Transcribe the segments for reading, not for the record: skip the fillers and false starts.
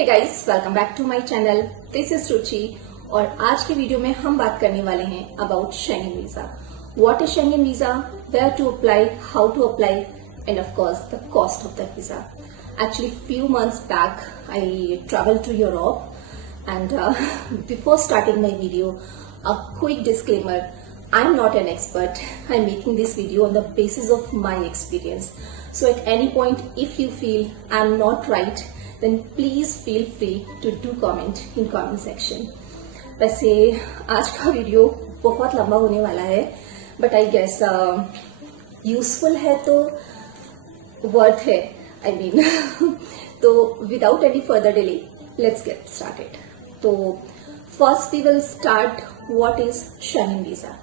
Hey guys, welcome back to my channel. This is Ruchi और आज की वीडियो में हम बात करने वाले हैं about Schengen visa. What is Schengen visa, where to apply, how to apply and of course the cost of the visa. Actually, few months back I traveled to Europe and before starting my video, a quick disclaimer: I'm not an expert. I'm making this video on the basis of my experience. So at any point, if you feel I'm not right, then please feel free to do comment in comment section. वैसे आज का video बहुत लंबा होने वाला है, but I guess useful है तो worth है, I mean. तो without any further delay, let's get started. तो first we will start what is Schengen visa.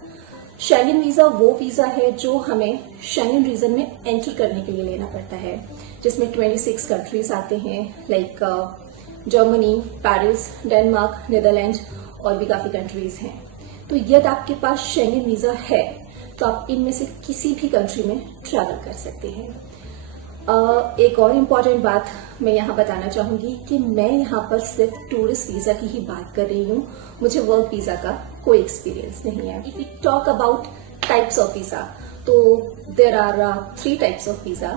Schengen visa वो वीजा है जो हमें शेंगेन रीजन में एंटर करने के लिए लेना पड़ता है, जिसमें 26 कंट्रीज आते हैं, like Germany, Paris, Denmark, Netherland और भी काफी कंट्रीज हैं। तो यदि आपके पास शेंगेन वीजा है तो आप इनमें से किसी भी कंट्री में ट्रैवल कर सकते हैं। एक और इम्पॉर्टेंट बात मैं यहाँ बताना चाहूंगी कि मैं यहाँ पर सिर्फ टूरिस्ट वीजा की ही बात कर रही हूँ, मुझे वर्क वीजा का कोई एक्सपीरियंस नहीं है। If we talk about types of visa, तो there are 3 types of visa: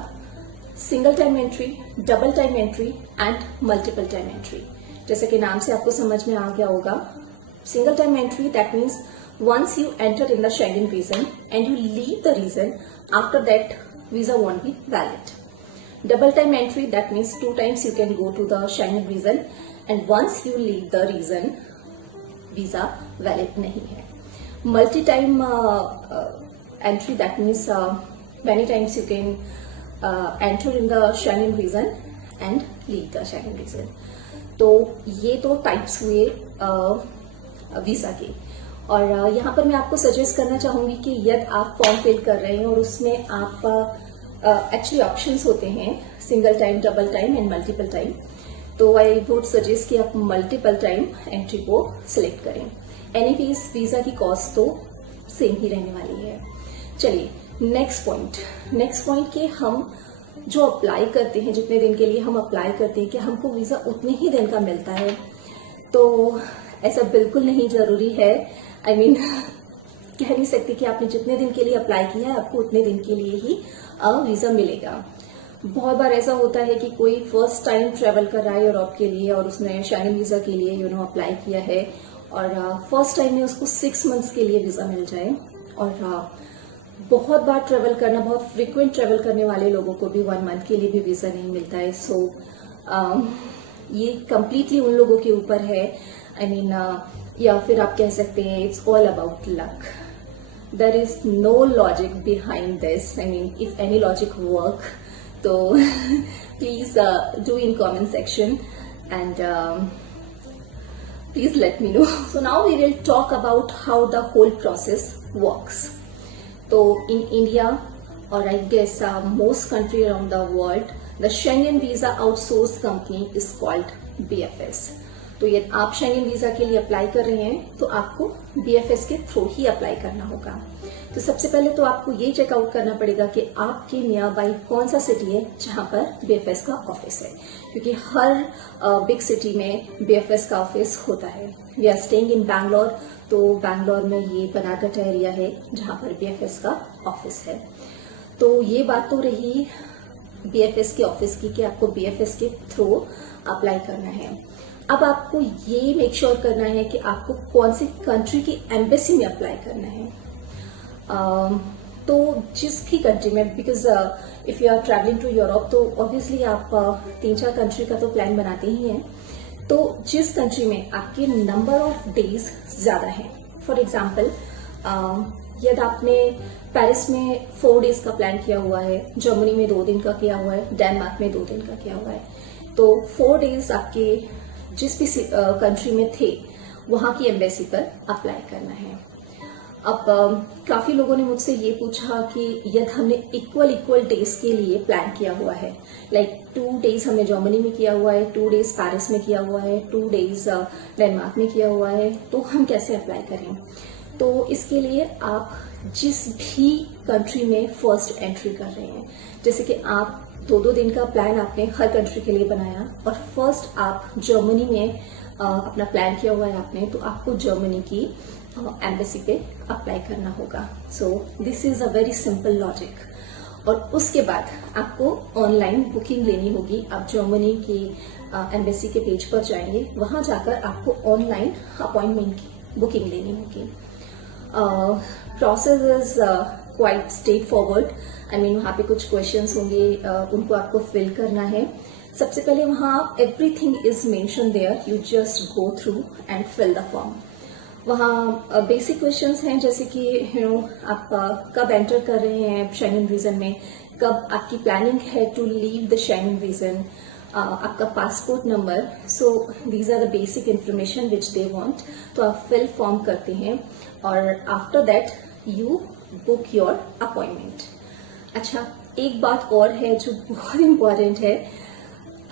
single time entry, double time entry and multiple time entry. जैसे कि नाम से आपको समझ में आ गया होगा, single time entry that means once you enter in the Schengen region and you leave the region, after that visa won't be valid. Double time entry, that means 2 times you can go to the Schengen region and once you leave the region, visa valid नहीं है. Multi time entry, that means many times you can enter in the Schengen region and leave the Schengen region. तो ये तो types हुए visa के। और यहाँ पर मैं आपको सजेस्ट करना चाहूंगी कि यदि आप फॉर्म फिल कर रहे हैं और उसमें आप एक्चुअली ऑप्शंस होते हैं single time, double time and multiple time, तो आई वुड सजेस्ट कि आप मल्टीपल टाइम एंट्री को सिलेक्ट करें। एनीवेज वीजा की कॉस्ट तो सेम ही रहने वाली है। चलिए नेक्स्ट पॉइंट कि हम जो अप्लाई करते हैं, जितने दिन के लिए हम अप्लाई करते हैं, कि हमको वीजा उतने ही दिन का मिलता है, तो ऐसा बिल्कुल नहीं जरूरी है। आई मीन कह नहीं सकती कि आपने जितने दिन के लिए अप्लाई किया है आपको उतने दिन के लिए ही वीजा मिलेगा। बहुत बार ऐसा होता है कि कोई फर्स्ट टाइम ट्रेवल कर रहा है यूरोप के लिए और उसने शेंगेन वीजा के लिए अप्लाई किया है और फर्स्ट टाइम में उसको 6 मंथ्स के लिए वीजा मिल जाए। और बहुत बार ट्रेवल करना, बहुत फ्रिक्वेंट ट्रेवल करने वाले लोगों को भी 1 मंथ के लिए भी वीजा नहीं मिलता है। सो ये कंप्लीटली उन लोगों के ऊपर है। आई मीन या फिर आप कह सकते हैं it's all about luck. There is no logic behind this. I mean if any logic work तो please do in comment section and please let me know. So now we will talk about how the whole process works. तो in India और I guess most country around the world, the Schengen visa outsource company is called BFS। तो यदि आप Schengen visa के लिए apply कर रहे हैं तो आपको BFS के थ्रू ही अप्लाई करना होगा। तो सबसे पहले तो आपको ये चेकआउट करना पड़ेगा कि आपके नियर बाई कौन सा सिटी है जहां पर BFS का ऑफिस है, क्योंकि हर बिग सिटी में BFS का ऑफिस होता है। We are staying in Bangalore, तो बैंगलोर में ये बनागट एरिया है जहां पर BFS का ऑफिस है। तो ये बात तो रही BFS के ऑफिस की कि आपको BFS के थ्रू अप्लाई करना है। अब आपको ये मेक श्योर करना है कि आपको कौन सी कंट्री की एम्बेसी में अप्लाई करना है। तो जिस भी कंट्री में, because if you are travelling to Europe तो ऑब्वियसली आप 3-4 कंट्री का तो प्लान बनाते ही हैं। तो जिस कंट्री में आपके नंबर ऑफ डेज ज्यादा है, फॉर एग्जाम्पल यदि आपने पेरिस में 4 डेज का प्लान किया हुआ है, जर्मनी में 2 दिन का किया हुआ है, डेनमार्क में 2 दिन का किया हुआ है, तो 4 डेज आपके जिस भी कंट्री में थे वहां की एम्बेसी पर अप्लाई करना है। अब काफी लोगों ने मुझसे ये पूछा कि यदि हमने इक्वल डेज के लिए प्लान किया हुआ है, लाइक 2 डेज हमने जर्मनी में किया हुआ है, 2 डेज पेरिस में किया हुआ है, 2 डेज डेनमार्क में किया हुआ है, तो हम कैसे अप्लाई करें। तो इसके लिए आप जिस भी कंट्री में फर्स्ट एंट्री कर रहे हैं, जैसे कि आप 2-2 दिन का प्लान आपने हर कंट्री के लिए बनाया और फर्स्ट आप जर्मनी में अपना प्लान किया हुआ है आपने, तो आपको जर्मनी की एम्बेसी पे अप्लाई करना होगा। सो this is a very simple logic. और उसके बाद आपको ऑनलाइन बुकिंग लेनी होगी। आप जर्मनी की एम्बेसी के पेज पर जाएंगे, वहां जाकर आपको ऑनलाइन अपॉइंटमेंट की बुकिंग लेनी होगी। Process is quite straight forward. I mean वहां पे कुछ क्वेश्चंस होंगे, उनको आपको फिल करना है। सबसे पहले वहां everything is mention there, you just go through and fill the form. वहाँ बेसिक क्वेश्चंस हैं जैसे कि आप कब एंटर कर रहे हैं शेंगन रीजन में, कब आपकी प्लानिंग है to leave the Schengen region, आपका passport number. So these are the basic information which they want. तो आप फिल फॉर्म करते हैं और after that you book your appointment. अच्छा, एक बात और है जो बहुत इम्पोर्टेंट है,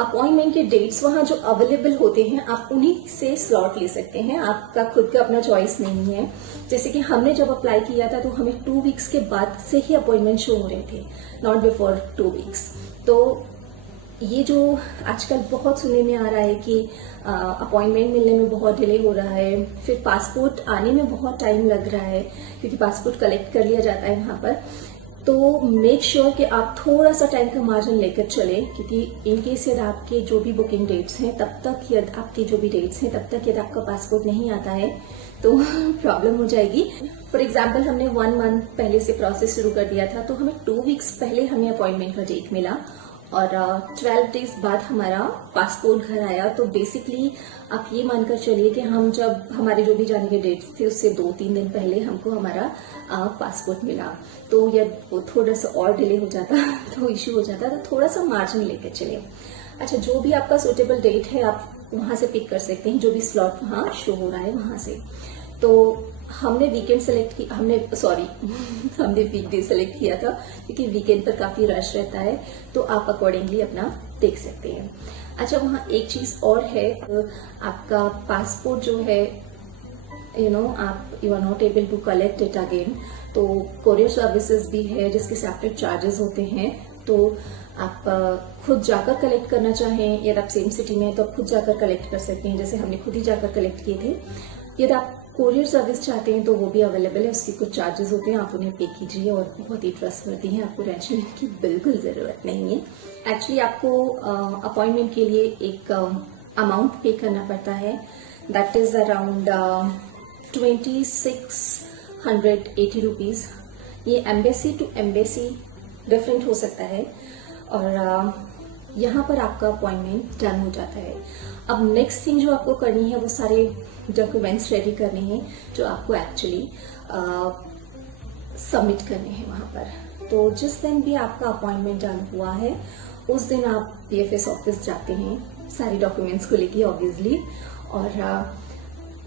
अपॉइंटमेंट के डेट्स वहां जो अवेलेबल होते हैं आप उन्हीं से स्लॉट ले सकते हैं, आपका खुद का अपना चॉइस नहीं है। जैसे कि हमने जब अप्लाई किया था तो हमें 2 वीक्स के बाद से ही अपॉइंटमेंट शो हो रहे थे, नॉट बिफोर 2 वीक्स। तो ये जो आजकल बहुत सुनने में आ रहा है कि अपॉइंटमेंट मिलने में बहुत डिले हो रहा है, फिर पासपोर्ट आने में बहुत टाइम लग रहा है क्योंकि पासपोर्ट कलेक्ट कर लिया जाता है वहां पर। तो मेक श्योर कि आप थोड़ा सा टाइम का मार्जिन लेकर चले, क्योंकि इन केस यदि आपके जो भी बुकिंग डेट्स हैं तब तक, यदि आपकी जो भी डेट्स हैं तब तक यदि आपका पासपोर्ट नहीं आता है तो प्रॉब्लम हो जाएगी। फॉर एग्जाम्पल हमने 1 मंथ पहले से प्रोसेस शुरू कर दिया था, तो हमें 2 वीक्स पहले हमें अपॉइंटमेंट का डेट मिला और 12 डेज बाद हमारा पासपोर्ट घर आया। तो बेसिकली आप ये मानकर चलिए कि हम जब हमारे जो भी जाने के डेट्स थे उससे 2-3 दिन पहले हमको हमारा पासपोर्ट मिला। तो यदि थोड़ा सा और डिले हो जाता तो इश्यू हो जाता, तो थोड़ा सा मार्जिन लेकर चलिए। अच्छा, जो भी आपका सुटेबल डेट है आप वहां से पिक कर सकते हैं, जो भी स्लॉट वहां शो हो रहा है वहां से। तो हमने वीकेंड सेलेक्ट की, हमने वीकडे सेलेक्ट किया था क्योंकि वीकेंड पर काफी रश रहता है, तो आप अकॉर्डिंगली अपना देख सकते हैं। अच्छा, वहाँ एक चीज और है, आपका पासपोर्ट जो है you are not able to collect it again, तो कोरियर सर्विसेज भी है जिसके सेपरेट चार्जेस होते हैं। तो आप खुद जाकर कलेक्ट करना चाहें, यदि आप सेम सिटी में हैं तो आप खुद जाकर कलेक्ट कर सकते हैं, जैसे हमने खुद ही जाकर कलेक्ट किए थे। यदि आप कोरियर सर्विस चाहते हैं तो वो भी अवेलेबल है, उसके कुछ चार्जेस होते हैं, आप उन्हें पे कीजिए और बहुत ही ट्रस्टवर्दी हैं, आपको टेंशन की बिल्कुल जरूरत नहीं है। एक्चुअली आपको अपॉइंटमेंट के लिए एक अमाउंट पे करना पड़ता है, दैट इज अराउंड 2680 रुपीज। ये एम्बेसी टू एम्बेसी डिफरेंट हो सकता है और यहाँ पर आपका अपॉइंटमेंट डन हो जाता है। अब नेक्स्ट थिंग जो आपको करनी है वो सारे डॉक्यूमेंट्स रेडी करने हैं जो आपको एक्चुअली सबमिट करने हैं वहां पर। तो जिस दिन भी आपका अपॉइंटमेंट डन हुआ है उस दिन आप बीएफएस ऑफिस जाते हैं सारे डॉक्यूमेंट्स को लेके ऑब्वियसली, और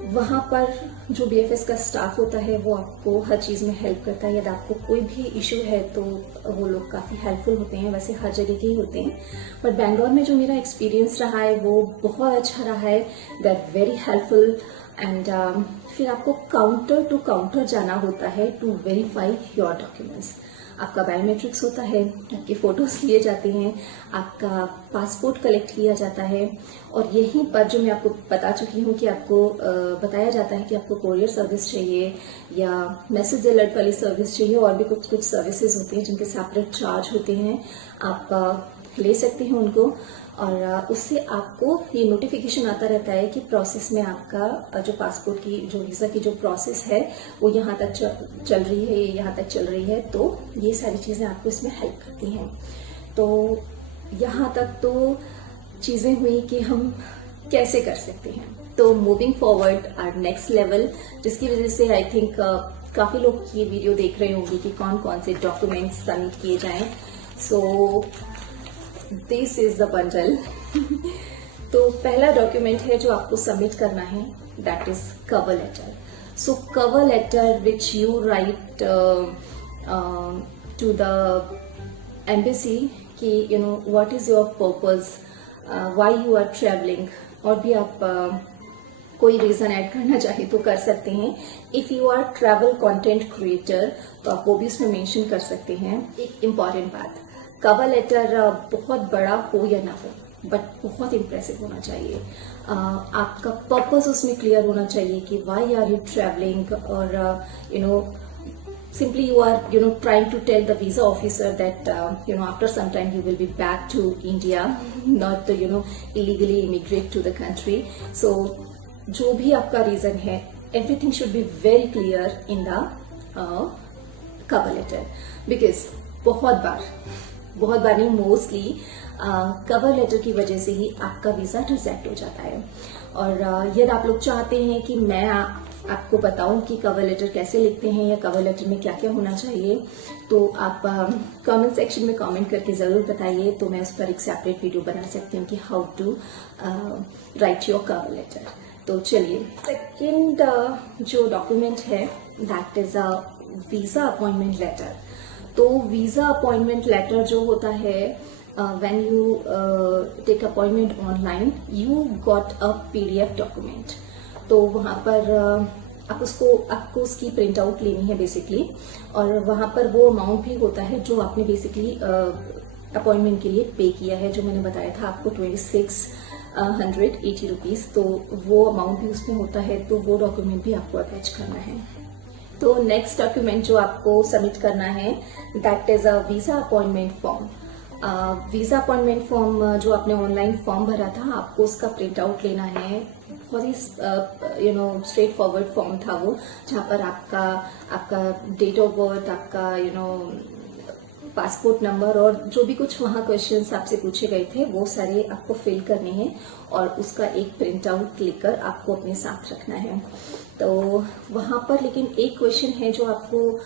वहां पर जो बीएफएस का स्टाफ होता है वो आपको हर चीज में हेल्प करता है। यदि आपको कोई भी इशू है तो वो लोग काफी हेल्पफुल होते हैं, वैसे हर जगह के ही होते हैं, बट बैंगलोर में जो मेरा एक्सपीरियंस रहा है वो बहुत अच्छा रहा है। They are very helpful and फिर आपको काउंटर टू काउंटर जाना होता है टू वेरीफाई योर डॉक्यूमेंट्स। आपका बायोमेट्रिक्स होता है, आपके फोटोज लिए जाते हैं, आपका पासपोर्ट कलेक्ट किया जाता है, और यहीं पर जो मैं आपको बता चुकी हूँ कि आपको बताया जाता है कि आपको कोरियर सर्विस चाहिए या मैसेज अलर्ट वाली सर्विस चाहिए, और भी कुछ कुछ सर्विसेज होती हैं जिनके सेपरेट चार्ज होते हैं, आप ले सकते हैं उनको, और उससे आपको ये नोटिफिकेशन आता रहता है कि प्रोसेस में आपका जो पासपोर्ट की जो वीजा की जो प्रोसेस है वो यहाँ तक चल रही है, यहाँ तक चल रही है। तो ये सारी चीजें आपको इसमें हेल्प करती हैं। तो यहाँ तक तो चीजें हुई कि हम कैसे कर सकते हैं। तो moving forward are next level, जिसकी वजह से आई थिंक काफी लोग ये वीडियो देख रहे होंगे कि कौन कौन से डॉक्यूमेंट्स सबमिट किए जाएं। So this is the bundle. तो पहला डॉक्यूमेंट है जो आपको सबमिट करना है, that is cover letter. So cover letter which you write to the embassy कि what is your purpose, why you are travelling, और भी आप कोई रीजन ऐड करना चाहे तो कर सकते हैं। If you are travel content creator तो आप वो भी उसमें मेंशन कर सकते हैं। एक इम्पॉर्टेंट बात, कवर लेटर बहुत बड़ा हो या ना हो, बट बहुत इंप्रेसिव होना चाहिए। आपका पर्पस उसमें क्लियर होना चाहिए कि व्हाई आर यू ट्रैवलिंग, और simply you are trying to tell the visa officer that after some time you will be back to India, not to illegally immigrate to the country. So जो भी आपका reason है, everything should be very clear in the cover letter, because बहुत बार नहीं, mostly cover letter की वजह से ही आपका वीजा रिजेक्ट हो जाता है। और यदि आप लोग चाहते हैं कि मैं आपको बताऊं कि कवर लेटर कैसे लिखते हैं या कवर लेटर में क्या क्या होना चाहिए, तो आप कमेंट सेक्शन में कमेंट करके जरूर बताइए, तो मैं उस पर एक सेपरेट वीडियो बना सकती हूँ कि how to write your cover letter. तो चलिए, सेकेंड जो डॉक्यूमेंट है that is a visa appointment letter. तो वीजा अपॉइंटमेंट लेटर जो होता है, when you take appointment online, you got a PDF document। तो वहां पर आपको उसकी प्रिंट आउट लेनी है बेसिकली, और वहां पर वो अमाउंट भी होता है जो आपने बेसिकली अपॉइंटमेंट के लिए पे किया है, जो मैंने बताया था आपको 2680 रुपीज। तो वो अमाउंट भी उसमें होता है, तो वो डॉक्यूमेंट भी आपको अटैच करना है। तो नेक्स्ट डॉक्यूमेंट जो आपको सबमिट करना है that is a visa appointment form. Visa appointment form जो आपने ऑनलाइन फॉर्म भरा था, आपको उसका प्रिंट आउट लेना है। बहुत ही स्ट्रेट फॉरवर्ड फॉर्म था वो, जहाँ पर आपका डेट ऑफ बर्थ, आपका पासपोर्ट नंबर और जो भी कुछ वहाँ क्वेश्चंस आपसे पूछे गए थे वो सारे आपको फिल करने हैं, और उसका एक प्रिंट आउट लेकर आपको अपने साथ रखना है। तो वहां पर लेकिन एक क्वेश्चन है जो आपको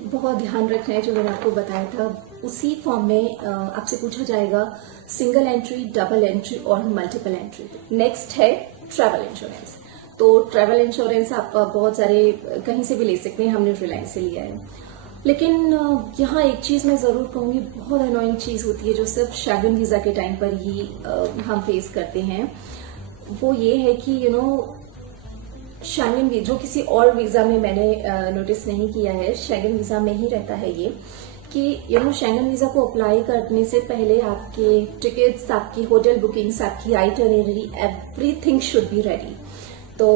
बहुत ध्यान रखना है, जो मैंने आपको बताया था। उसी फॉर्म में आपसे पूछा जाएगा सिंगल एंट्री, डबल एंट्री और मल्टीपल एंट्री। नेक्स्ट है ट्रैवल इंश्योरेंस। तो ट्रैवल इंश्योरेंस आप बहुत सारे कहीं से भी ले सकते हैं, हमने रिलायंस से लिया है। लेकिन यहाँ एक चीज मैं जरूर कहूंगी, बहुत अनोइंग चीज होती है जो सिर्फ शैंगन वीजा के टाइम पर ही हम फेस करते हैं। वो ये है कि शैंगन जो किसी और वीजा में मैंने नोटिस नहीं किया है, शैंगन वीजा में ही रहता है ये, कि शैंगन वीजा को अप्लाई करने से पहले आपके टिकट्स, आपकी होटल बुकिंग्स, आपकी itinerary, everything should be ready. तो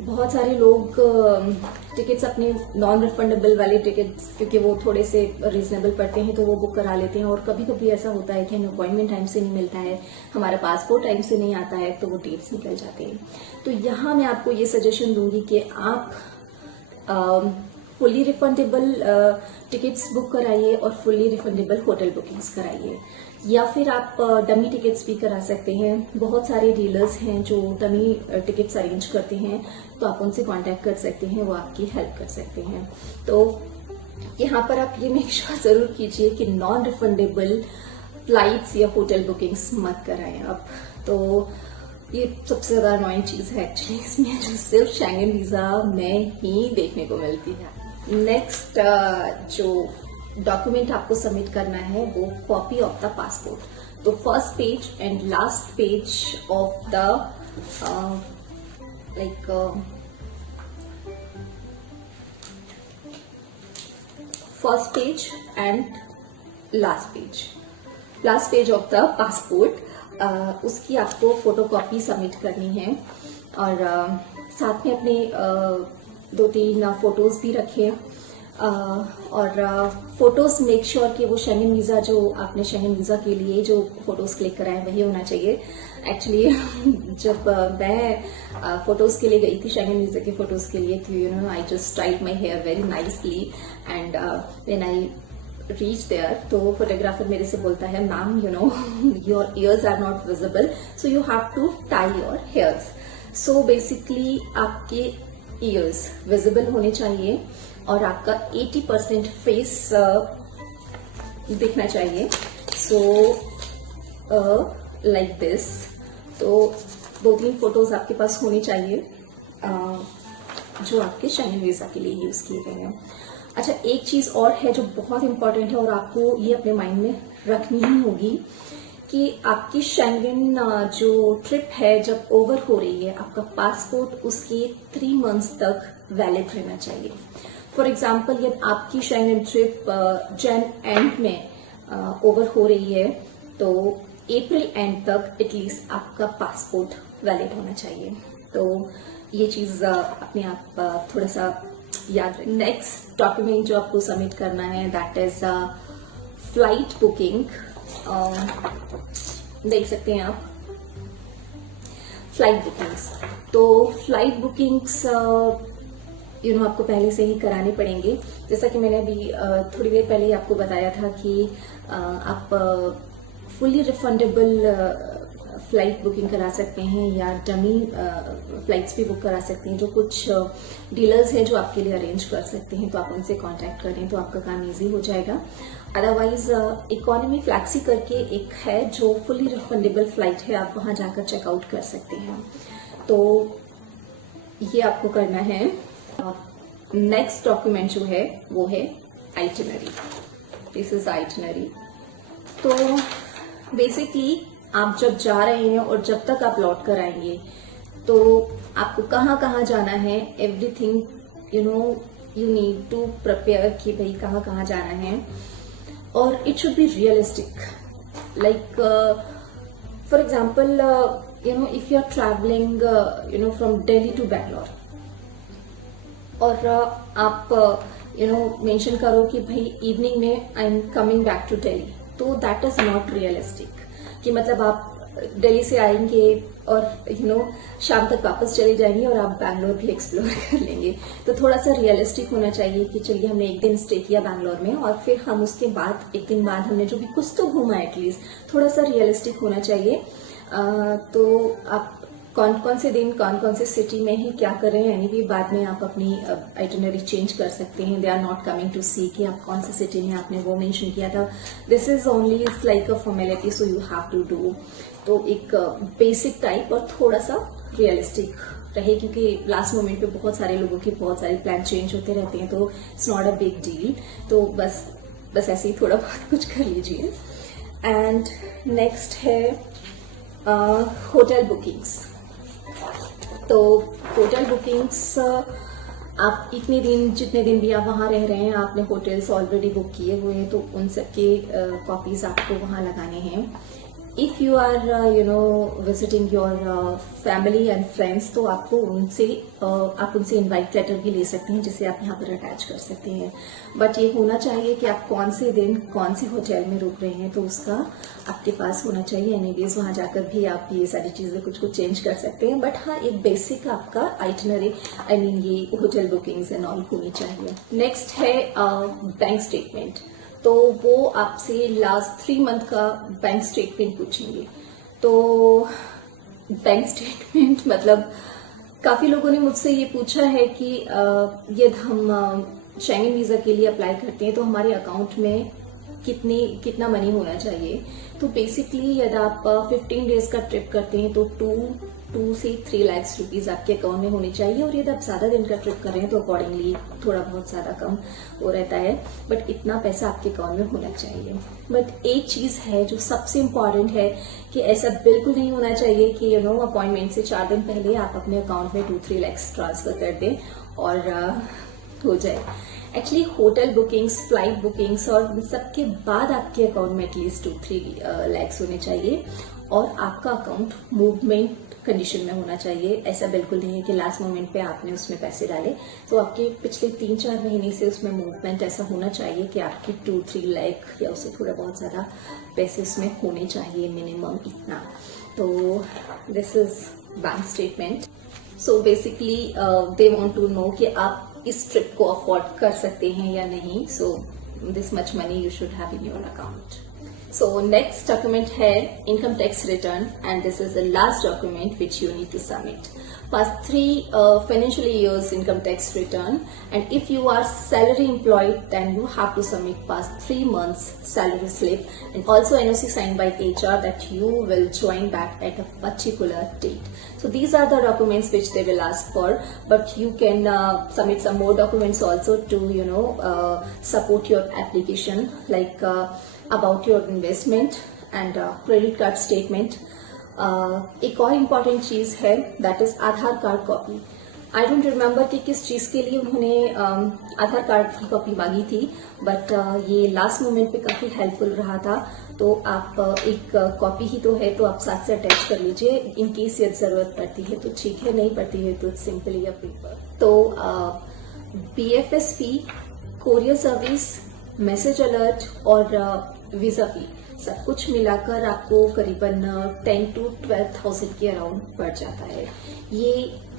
बहुत सारे लोग टिकट्स अपने नॉन रिफंडेबल वाले टिकट्स, क्योंकि वो थोड़े से रीजनेबल पड़ते हैं, तो वो बुक करा लेते हैं। और कभी कभी ऐसा होता है कि हमें अपॉइंटमेंट टाइम से नहीं मिलता है, हमारा पासपोर्ट टाइम से नहीं आता है, तो वो डेट्स निकल जाते हैं। तो यहाँ मैं आपको ये सजेशन दूंगी कि आप फुली रिफंडेबल टिकट्स बुक कराइए और फुली रिफंडेबल होटल बुकिंग्स कराइए, या फिर आप डमी टिकट्स भी करा सकते हैं। बहुत सारे डीलर्स हैं जो डमी टिकट्स अरेंज करते हैं, तो आप उनसे कांटेक्ट कर सकते हैं, वो आपकी हेल्प कर सकते हैं। तो यहाँ पर आप ये मेक श्योर जरूर कीजिए कि नॉन रिफंडेबल फ्लाइट्स या होटल बुकिंग्स मत कराएं आप। तो ये सबसे ज्यादा अनोइंग चीज है एक्चुअली इसमें, जो सिर्फ शैंगन वीजा में ही देखने को मिलती है। नेक्स्ट जो डॉक्यूमेंट आपको सबमिट करना है वो कॉपी ऑफ द पासपोर्ट। तो first page and last page of the first page and last page of the passport, उसकी आपको फोटोकॉपी सबमिट करनी है। और साथ में अपने 2-3 फोटोज भी रखें, और फोटोज मेक श्योर कि वो शैंगन वीजा, जो आपने शैंगन वीजा के लिए जो फोटोज क्लिक कराए वही होना चाहिए। एक्चुअली जब मैं फोटोज के लिए गई थी, शैंगन वीजा के फोटोज के लिए, तो I just styled my hair very nicely, and when I reach there, तो फोटोग्राफर मेरे से बोलता है, ma'am your ears are not visible, so you have to tie your hairs. So basically आपके ईयर्स विजिबल होने चाहिए और आपका 80% फेस दिखना चाहिए। So like this. तो 2-3 फोटोज आपके पास होनी चाहिए जो आपके शैंगन वीजा के लिए यूज किए गए हैं। अच्छा, एक चीज और है जो बहुत इंपॉर्टेंट है और आपको ये अपने माइंड में रखनी ही होगी कि आपकी शैंगन जो ट्रिप है जब ओवर हो रही है, आपका पासपोर्ट उसके 3 मंथ्स तक वैलिड रहना चाहिए। फॉर एग्जाम्पल, यदि आपकी शैंगन ट्रिप जन एंड में ओवर हो रही है, तो अप्रैल एंड तक एटलीस्ट आपका पासपोर्ट वैलिड होना चाहिए। तो ये चीज़ अपने आप थोड़ा सा याद रखें। नेक्स्ट डॉक्यूमेंट जो आपको सबमिट करना है दैट इज फ्लाइट बुकिंग। देख सकते हैं आप फ्लाइट बुकिंग्स। तो फ्लाइट बुकिंग्स आपको पहले से ही कराने पड़ेंगे। जैसा कि मैंने अभी थोड़ी देर पहले ही आपको बताया था कि आप फुल्ली रिफंडेबल फ्लाइट बुकिंग करा सकते हैं या डमी फ्लाइट्स भी बुक करा सकते हैं। जो कुछ डीलर्स हैं जो आपके लिए अरेंज कर सकते हैं, तो आप उनसे कांटेक्ट करें तो आपका काम इजी हो जाएगा। अदरवाइज इकोनॉमी फ्लैक्सी करके एक है जो फुल्ली रिफंडेबल फ्लाइट है, आप वहां जाकर चेकआउट कर सकते हैं। तो ये आपको करना है। नेक्स्ट डॉक्यूमेंट जो है वो है आइटिनरी। This is itinerary. तो बेसिकली आप जब जा रहे हैं और जब तक आप लौट कर आएंगे तो आपको कहाँ कहाँ जाना है, everything you need to prepare कि भाई कहाँ कहाँ जाना है। और it should be realistic, like for example if you are travelling from Delhi to Bangalore और आप मेंशन करो कि भाई इवनिंग में I am coming back to Delhi, तो दैट इज नॉट रियलिस्टिक। कि मतलब आप दिल्ली से आएंगे और शाम तक वापस चले जाएंगे और आप बैंगलोर भी एक्सप्लोर कर लेंगे। तो थोड़ा सा रियलिस्टिक होना चाहिए कि चलिए हमने एक दिन स्टे किया बैंगलोर में और फिर हम उसके बाद एक दिन बाद हमने जो भी कुछ तो घूमा, एटलीस्ट थोड़ा सा रियलिस्टिक होना चाहिए। तो आप कौन कौन से दिन कौन कौन से सिटी में ही क्या कर रहे हैं, एनीवे बाद में आप अपनी आइटिनरी चेंज कर सकते हैं। They are not coming to see कि आप कौन सी सिटी में आपने वो मेंशन किया था। This is only is like a formality, so you have to do. तो एक बेसिक टाइप और थोड़ा सा रियलिस्टिक रहे, क्योंकि लास्ट मोमेंट पे बहुत सारे लोगों के बहुत सारे प्लान चेंज होते रहते हैं, तो it's not a big deal. तो बस ऐसे ही थोड़ा बहुत कुछ कर लीजिए। एंड नेक्स्ट है होटल बुकिंग्स। तो होटल बुकिंग्स आप इतने दिन जितने दिन भी आप वहाँ रह रहे हैं, आपने होटल्स ऑलरेडी बुक किए हुए हैं, तो उन सब के कॉपीज आपको वहाँ लगाने हैं। If you are visiting your family and friends, तो आपको आप उनसे इनवाइट लेटर भी ले सकते हैं, जिसे आप यहाँ पर अटैच कर सकते हैं। बट ये होना चाहिए कि आप कौन से दिन कौन सी होटल में रुक रहे हैं, तो उसका आपके पास होना चाहिए। एनीवेज वहां जाकर भी आप ये सारी चीजें कुछ कुछ चेंज कर सकते हैं, बट हाँ एक बेसिक आपका आइटिनरी ये होटल बुकिंग्स एंड ऑल होनी चाहिए। नेक्स्ट है बैंक स्टेटमेंट। तो वो आपसे लास्ट 3 मंथ का बैंक स्टेटमेंट पूछेंगे। तो बैंक स्टेटमेंट मतलब काफी लोगों ने मुझसे ये पूछा है कि यदि हम शेंगन वीजा के लिए अप्लाई करते हैं तो हमारे अकाउंट में कितना मनी होना चाहिए। तो बेसिकली यदि आप 15 डेज का ट्रिप करते हैं तो 2 से 3 लाख रुपीज आपके अकाउंट में होने चाहिए। और यदि आप ज्यादा दिन का ट्रिप कर रहे हैं तो अकॉर्डिंगली थोड़ा बहुत ज्यादा कम हो रहता है, बट इतना पैसा आपके अकाउंट में होना चाहिए। बट एक चीज है जो सबसे इम्पोर्टेंट है कि ऐसा बिल्कुल नहीं होना चाहिए कि अपॉइंटमेंट से 4 दिन पहले आप अपने अकाउंट में 2-3 लाख ट्रांसफर कर दें और हो जाए। Actually hotel bookings, flight bookings और सबके बाद आपके अकाउंट में एटलीस्ट 2-3 लाख होने चाहिए और आपका अकाउंट मूवमेंट कंडीशन में होना चाहिए। ऐसा बिल्कुल नहीं है कि लास्ट मोमेंट पे आपने उसमें पैसे डाले। तो आपके पिछले 3-4 महीने से उसमें मूवमेंट ऐसा होना चाहिए कि आपके 2-3 लाख या उससे थोड़ा बहुत ज्यादा पैसे उसमें होने चाहिए, मिनिमम इतना। तो this is bank statement. So basically they want to know कि आप इस ट्रिप को अफोर्ड कर सकते हैं या नहीं। So this much money you should have in your account. So next document है income tax return, and this is the last document which you need to submit. Past 3 financial years income tax return, and if you are salary employed then you have to submit past 3 months salary slip, and also NOC signed by HR that you will join back at a particular date. So these are the documents which they will ask for, but you can submit some more documents also to support your application, like about your investment and credit card statement. एक और important चीज है that is Aadhaar card copy. I don't remember कि किस चीज के लिए उन्होंने आधार कार्ड की कॉपी मांगी थी, बट ये लास्ट मोमेंट पे काफी हेल्पफुल रहा था। तो आप एक कॉपी ही तो है, तो आप साथ से अटैच कर लीजिए इन केस ये जरूरत पड़ती है तो ठीक है, नहीं पड़ती है तो सिंपली अ पेपर। तो BFS फी, कोरियर सर्विस, मैसेज अलर्ट और वीजा फी सब कुछ मिलाकर आपको करीबन 10 to 12,000 के अराउंड पड़ जाता है। ये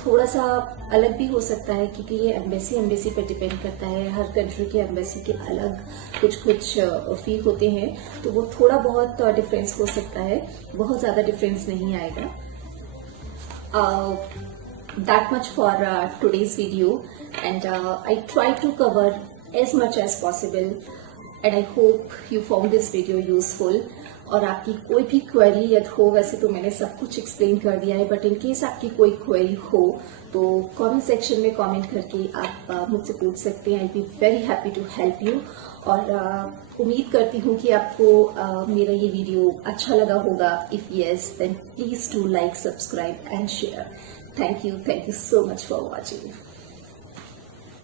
थोड़ा सा अलग भी हो सकता है क्योंकि ये एम्बेसी पे डिपेंड करता है। हर कंट्री के एम्बेसी के अलग कुछ फी होते हैं, तो वो थोड़ा बहुत डिफरेंस हो सकता है, बहुत ज्यादा डिफरेंस नहीं आएगा। That much for today's video, and I tried to cover as much as possible, and I hope you found this video useful. और आपकी कोई भी क्वेरी यदि हो, वैसे तो मैंने सब कुछ एक्सप्लेन कर दिया है, बट इन केस आपकी कोई क्वेरी हो तो कमेंट सेक्शन में कमेंट करके आप मुझसे पूछ सकते हैं। I be very happy to help you. और उम्मीद करती हूँ कि आपको मेरा ये वीडियो अच्छा लगा होगा। If yes, then please do like, subscribe and share. Thank you so much for watching.